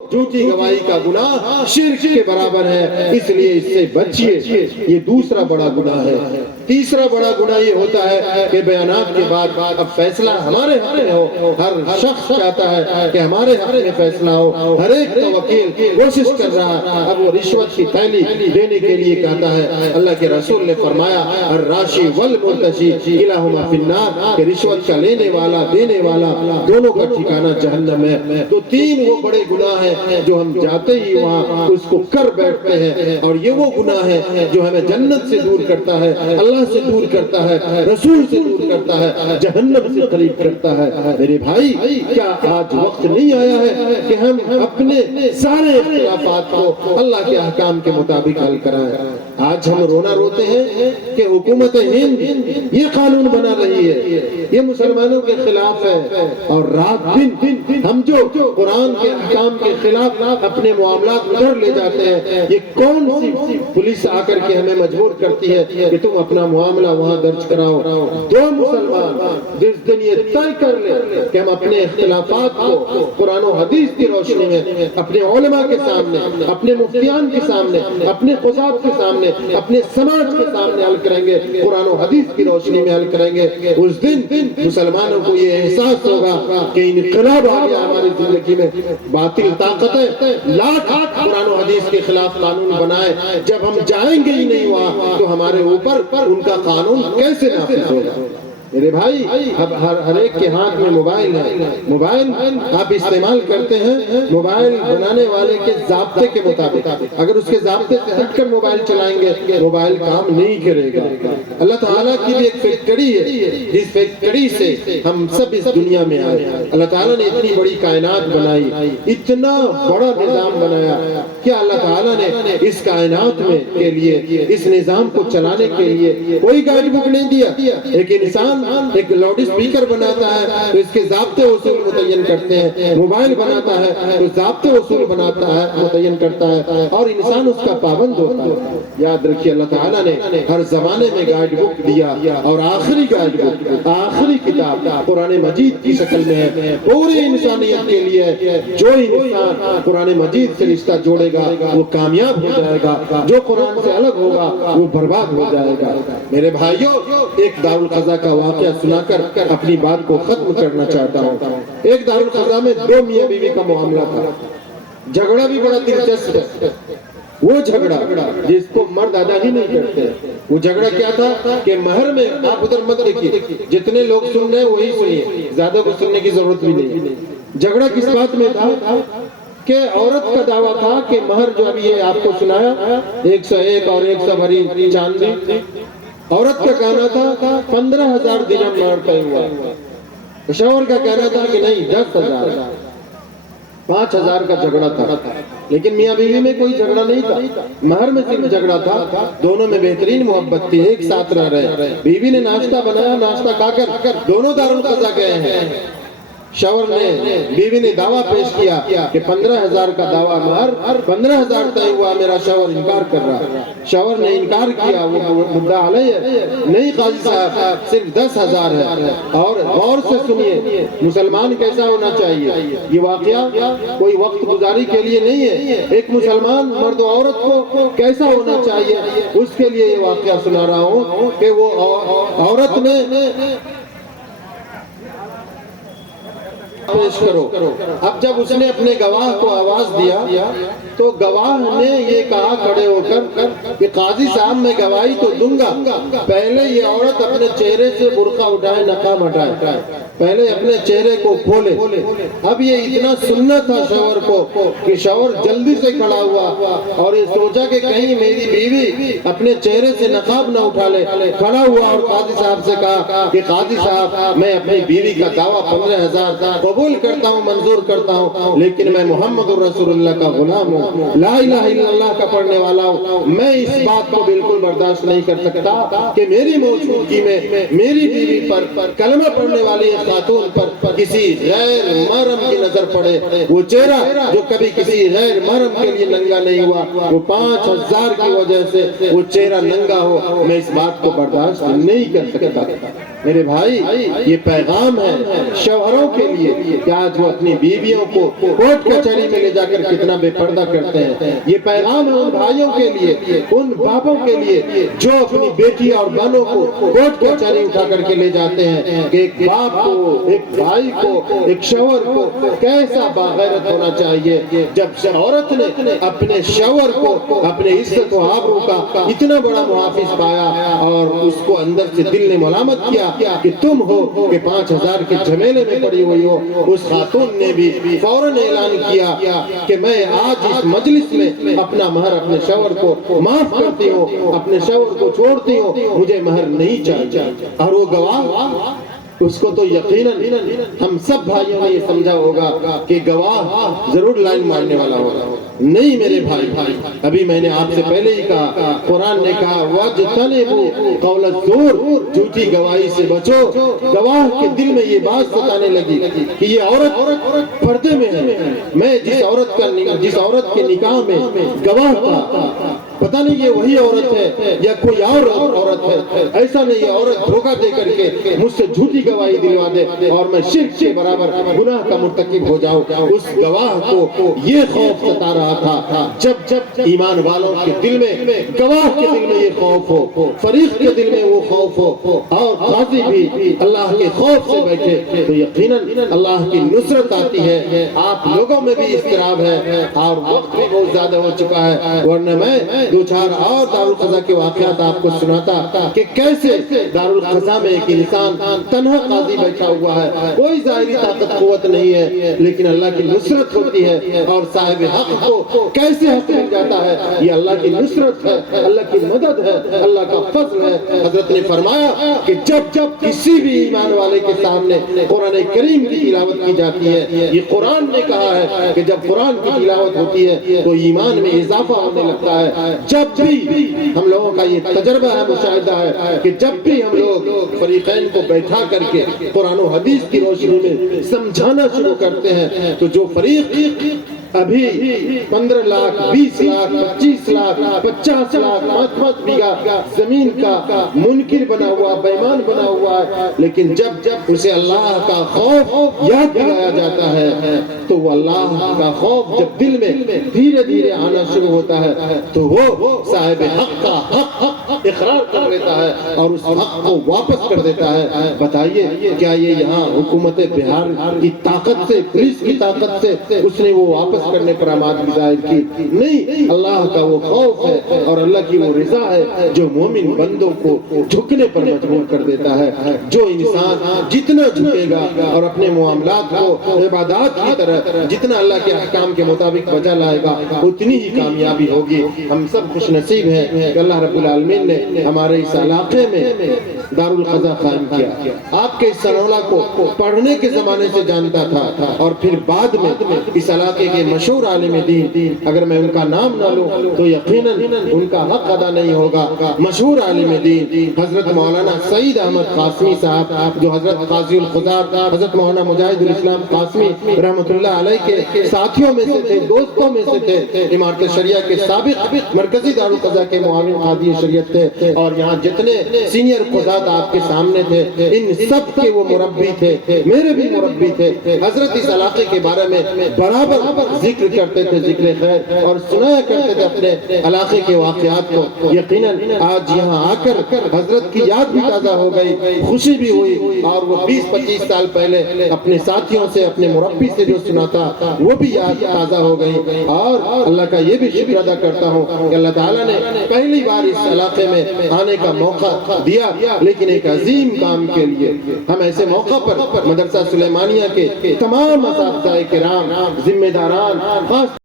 جھوٹی گواہی کا گناہ شرک کے برابر ہے، اس لیے اس سے بچیے، یہ دوسرا بڑا گناہ ہے۔ تیسرا بڑا گناہ یہ ہوتا ہے کہ بیانات کے بعد اب فیصلہ ہمارے حق میں ہو۔ ہر شخص چاہتا ہے کہ ہمارے حق میں فیصلہ ہو، ہر ایک تو وکیل کوشش کر رہا ہے، اب وہ رشوت کی تھیلی دینے کے لیے کہتا ہے۔ اللہ کے رسول نے فرمایا الراشی والمرتشی کلاہما فی النار، کہ رشوت کا لینے والا دینے والا دونوں کا ٹھکانہ جہنم ہے۔ تو تین وہ بڑے گناہ ہیں جو ہم جاتے ہی وہاں اس کو کر بیٹھتے ہیں، اور یہ وہ گناہ ہے جو ہمیں جنت سے دور کرتا ہے، اللہ سے دور کرتا ہے، رسول سے دور کرتا ہے، جہنم سے قریب کرتا ہے۔ میرے بھائی، کیا آج وقت نہیں آیا ہے کہ ہم اپنے سارے اختلافات کو اللہ کے احکام کے مطابق حل کرائیں؟ آج ہم رونا روتے ہیں کہ حکومت ہند یہ قانون بنا رہی ہے، یہ مسلمانوں کے خلاف ہے، اور رات دن ہم جو قرآن کے احکام کے خلاف اپنے معاملات ادھر لے جاتے ہیں۔ یہ کون سی پولیس آ کر کے ہمیں مجبور کرتی ہے کہ تم اپنا معاملہ وہاں درج کراؤ؟ جو مسلمان جس دن یہ طے کر لے کہ ہم اپنے اختلافات کو قرآن و حدیث کی روشنی میں اپنے علماء کے سامنے، اپنے مفتیان کے سامنے، اپنے قضات کے سامنے، اپنے سماج کے سامنے حل کریں گے، قرآن و حدیث کی روشنی میں حل کریں گے، اس دن مسلمانوں کو یہ احساس ہوگا کہ انقلاب آ گیا ہماری زندگی میں۔ باطل طاقتیں لاکھ قرآن و حدیث کے خلاف قانون بنائے، جب ہم جائیں گے ہی نہیں وہاں تو ہمارے اوپر ان کا قانون کیسے نافذ ہوگا؟ میرے بھائی، اب ہر ایک کے ہاتھ میں موبائل ہے، موبائل آپ استعمال کرتے ہیں موبائل بنانے والے کے ضابطے کے مطابق۔ اگر اس کے ضابطے سے ہٹ کر موبائل چلائیں گے موبائل کام نہیں کرے گا۔ اللہ تعالیٰ کی بھی ایک فیکٹری ہے، جس فیکٹری سے ہم سب اس دنیا میں آئے۔ اللہ تعالیٰ نے اتنی بڑی کائنات بنائی، اتنا بڑا نظام بنایا، کیا اللہ تعالیٰ نے اس کائنات میں کے لیے، اس نظام کو چلانے کے لیے کوئی گائیڈ بک نہیں دیا؟ ایک انسان ایک لاؤڈ اسپیکر بناتا ہے تو اس کے ضابطے اصول متعین کرتے ہیں، موبائل بناتا ہے تو ضابطے اصول بناتا ہے، متعین کرتا ہے، اور انسان اس کا پابند ہوتا ہے۔ یاد رکھیے اللہ تعالیٰ نے ہر زمانے میں گائیڈ بک دیا، اور آخری گائیڈ بک، آخری کتاب قرآن مجید کی شکل میں ہے، پوری انسانیت کے لیے۔ جو انسان قرآن مجید سے رشتہ جوڑے گا وہ کامیاب ہو جائے گا، جو قرآن سے الگ ہوگا وہ برباد ہو جائے گا۔ میرے بھائیوں، ایک دارالقضا کا واقعہ سنا کر اپنی بات کو ختم کرنا چاہتا ہوں۔ ایک دارالقضا میں دو میاں بیوی کا معاملہ تھا، جھگڑا بھی بڑا دلچسپ ہے۔ وہ جھگڑا جس کو مرد ادا ہی نہیں کرتے، وہ جھگڑا کیا تھا کہ مہر میں، آپ ادھر مت دیکھیے، جتنے لوگ سن رہے ہیں وہی سنیے، زیادہ کو سننے کی ضرورت بھی نہیں۔ جھگڑا کس بات میں تھا کہ عورت کا دعویٰ تھا کہ مہر جو ابھی یہ آپ کو سنایا 101 اور 100 بھری چاندی، عورت کا کہنا تھا 15,000 درہم مہر طے ہوا، شوہر کا کہنا تھا کہ نہیں 10,000، 5,000 کا جھگڑا تھا۔ لیکن میاں بیوی میں کوئی جھگڑا نہیں تھا، مہر میں صرف جھگڑا تھا۔ دونوں میں بہترین محبت تھی، ایک ساتھ رہ رہے۔ بیوی نے ناشتہ بنایا، ناشتہ کھا کر دونوں دارالقضا گئے ہیں۔ شوہر نے، بیوی نے دعویٰ پیش کیا کہ 15,000 کا دعویٰ مہر، 15,000 طے ہوا، میرا شوہر انکار کر رہا۔ شوہر نے انکار کیا، وہ مدعا علیہ ہے، نہیں قاضی صاحب صرف 10,000 ہے۔ اور غور سے سنیے، مسلمان کیسا ہونا چاہیے، یہ واقعہ کوئی وقت گزاری کے لیے نہیں ہے، ایک مسلمان مرد و عورت کو کیسا ہونا چاہیے اس کے لیے یہ واقعہ سنا رہا ہوں کہ وہ عورت نے پیش کرو۔ اب جب اس نے اپنے گواہ کو آواز دیا تو گواہ نے یہ کہا کھڑے ہو کر کہ قاضی صاحب میں گواہی تو دوں گا، پہلے یہ عورت اپنے چہرے سے برقع اٹھائے، نقاب ہٹائے، پہلے اپنے چہرے کو کھولے۔ اب یہ اتنا سننا تھا شوہر کو کہ شوہر جلدی سے کھڑا ہوا اور یہ سوچا کہ کہیں میری بیوی اپنے چہرے سے نقاب نہ اٹھا لے۔ کھڑا ہوا اور قاضی صاحب سے کہا کہ قاضی صاحب میں اپنی بیوی کا دعویٰ 15,000 قبول کرتا ہوں، منظور کرتا ہوں، لیکن میں محمد الرسول اللہ کا غلام ہوں، لا الہ الا اللہ کا پڑھنے والا ہوں۔ میں اس بات کو بالکل برداشت نہیں کر سکتا کہ میری موجودگی میں میری بیوی پر، کلمہ پڑھنے والی خاتون پر کسی غیر محرم کی نظر پڑے۔ وہ چہرہ جو کبھی کسی غیر محرم کے لیے ننگا نہیں ہوا، وہ 5,000 کی وجہ سے وہ چہرہ ننگا ہو، میں اس بات کو برداشت نہیں کر سکتا۔ میرے بھائی یہ پیغام ہے شوہروں کے لیے کہ آج وہ اپنی بیویوں کو کورٹ کچہری میں لے جا کر کتنا بے پردہ کرتے ہیں. یہ پیغام ہے ان بھائیوں کے لیے, ان باپوں کے لیے جو اپنی بیٹی اور بہنوں کو کورٹ کچہری اٹھا کر کے لے جاتے ہیں کہ ایک باپ کو, ایک بھائی کو, ایک شوہر کو کیسا باغیرت ہونا چاہیے جب عورت نے اپنے شوہر کو اپنے عزت و آبرو کا اتنا بڑا محافظ پایا اور اس کو اندر سے دل نے ملامت کیا کہ تم ہو کہ 5,000 کے جھمیلے میں پڑی ہوئی ہو. اس خاتون نے بھی فوراً اعلان کیا کہ میں آج اس مجلس میں اپنا مہر اپنے شوہر کو معاف کرتی ہوں, اپنے شوہر کو چھوڑتی ہوں, مجھے مہر نہیں چاہیے. اور وہ گواہ, اس کو تو یقیناً ہم سب بھائیوں نے یہ سمجھا ہوگا کہ گواہ ضرور لائن مارنے والا ہوگا. نہیں میرے بھائی, ابھی میں نے آپ سے پہلے ہی کہا, قرآن نے کہا وَاجْتَنِبُوا قَوْلَ الزُّورِ, جھوٹی گواہی سے بچو. گواہ کے دل میں یہ بات ستانے لگی کہ یہ عورت پردے میں ہے. میں جس عورت کے نکاح میں گواہ تھا, پتہ نہیں یہ وہی عورت ہے یا کوئی اور عورت ہے. ایسا نہیں, یہ عورت دھوکہ دے کر کے مجھ سے جھوٹی گواہی دلوا دے اور میں شرک کے برابر گناہ کا مرتکب ہو جاؤں. اس گواہ کو یہ خوف ستا رہا تھا جب ایمان والوں کے دل میں, گواہ کے دل میں یہ خوف ہو, فریق کے دل میں وہ خوف ہو اور قاضی بھی اللہ کے خوف سے بیٹھے تو یقیناً اللہ کی نصرت آتی ہے. آپ لوگوں میں بھی اضطراب ہے اور وقت بھی بہت زیادہ ہو چکا ہے, ورنہ میں دو چار اور دارالقضا کے واقعات آپ کو سناتا کہ کیسے دارالقضا میں ایک انسان تنہا قاضی بیٹھا ہوا ہے, کوئی ظاہری طاقت قوت نہیں ہے لیکن اللہ کی نصرت ہوتی ہے اور صاحب حق کو کیسے حق مل جاتا ہے. یہ اللہ کی نصرت ہے, اللہ کی مدد ہے, اللہ کا فضل ہے. حضرت نے فرمایا کہ جب کسی بھی ایمان والے کے سامنے قرآن کریم کی تلاوت کی جاتی ہے, یہ قرآن نے کہا ہے کہ جب قرآن کی تلاوت ہوتی ہے تو ایمان میں اضافہ ہونے لگتا ہے. جب بھی ہم لوگوں کا یہ تجربہ ہے, مشاہدہ ہے کہ جب بھی ہم لوگ فریقین کو بیٹھا کر کے قرآن و حدیث کی روشنی میں سمجھانا شروع کرتے ہیں تو جو فریق ابھی 15 لاکھ 20 لاکھ 25 لاکھ 50 لاکھ 5 بیگھہ زمین کا منکر بنا ہوا, بیمان بنا ہوا ہے, لیکن جب اسے اللہ کا خوف یاد دلایا جاتا ہے تو وہ اللہ کا خوف جب دل میں دھیرے دھیرے آنا شروع ہوتا ہے تو وہ صاحب حق کا حق اقرار کر لیتا ہے اور اس حق کو واپس کر دیتا ہے. بتائیے کیا یہ یہاں حکومت بہار کی طاقت سے, پولیس کی طاقت سے اس نے وہ واپس کرنے پر آمادگی ظاہر کی؟ نہیں, اللہ کا وہ خوف ہے اور اللہ کی وہ رضا ہے جو مومن بندوں کو جھکنے پر مجبور کر دیتا ہے. جو انسان جتنا جھکے گا اور اپنے معاملات کو عبادات کی طرح جتنا اللہ کے احکام کے مطابق بجا لائے گا اتنی ہی کامیابی ہوگی. ہم سب خوش نصیب ہیں کہ اللہ رب العالمین نے ہمارے اس علاقے میں دارالقضا قائم کیا. آپ کے اس سنولا کو پڑھنے کے زمانے سے جانتا تھا اور پھر بعد میں اس علاقے کے مشہور عالم دین, اگر میں ان کا نام نہ لوں تو یقیناً ان کا حق ادا نہیں ہوگا, مشہور عالم دین حضرت مولانا سعید احمد قاسمی صاحب, جو حضرت قاضی القضات حضرت مولانا مجاہد الاسلام قاسمی رحمۃ اللہ علیہ کے ساتھیوں میں سے تھے, دوستوں میں سے تھے, امارت شریعہ کے سابق مرکزی دارالقضا کے معاون قاضی شریعت تھے اور یہاں جتنے سینئر قضات آپ کے سامنے تھے ان سب کے وہ مربی تھے, میرے بھی مربی تھے. حضرت اس علاقے کے بارے میں برابر ذکر کرتے تھے, ذکر خیر, اور سنایا کرتے تھے اپنے علاقے کے واقعات کو. یقیناً آج یہاں آ کر حضرت کی یاد بھی تازہ ہو گئی, خوشی بھی ہوئی اور وہ 20-25 سال پہلے اپنے ساتھیوں سے, اپنے مربی سے جو سنا تھا وہ بھی یاد تازہ ہو گئی. اور اللہ کا یہ بھی شکر ادا کرتا ہوں کہ اللہ تعالیٰ نے پہلی بار اس علاقے میں آنے کا موقع دیا, لیکن ایک عظیم کام کے لیے. ہم ایسے موقع پر مدرسہ سلیمانیہ کے تمام اساتذہ کرام, ذمہ داران, خاص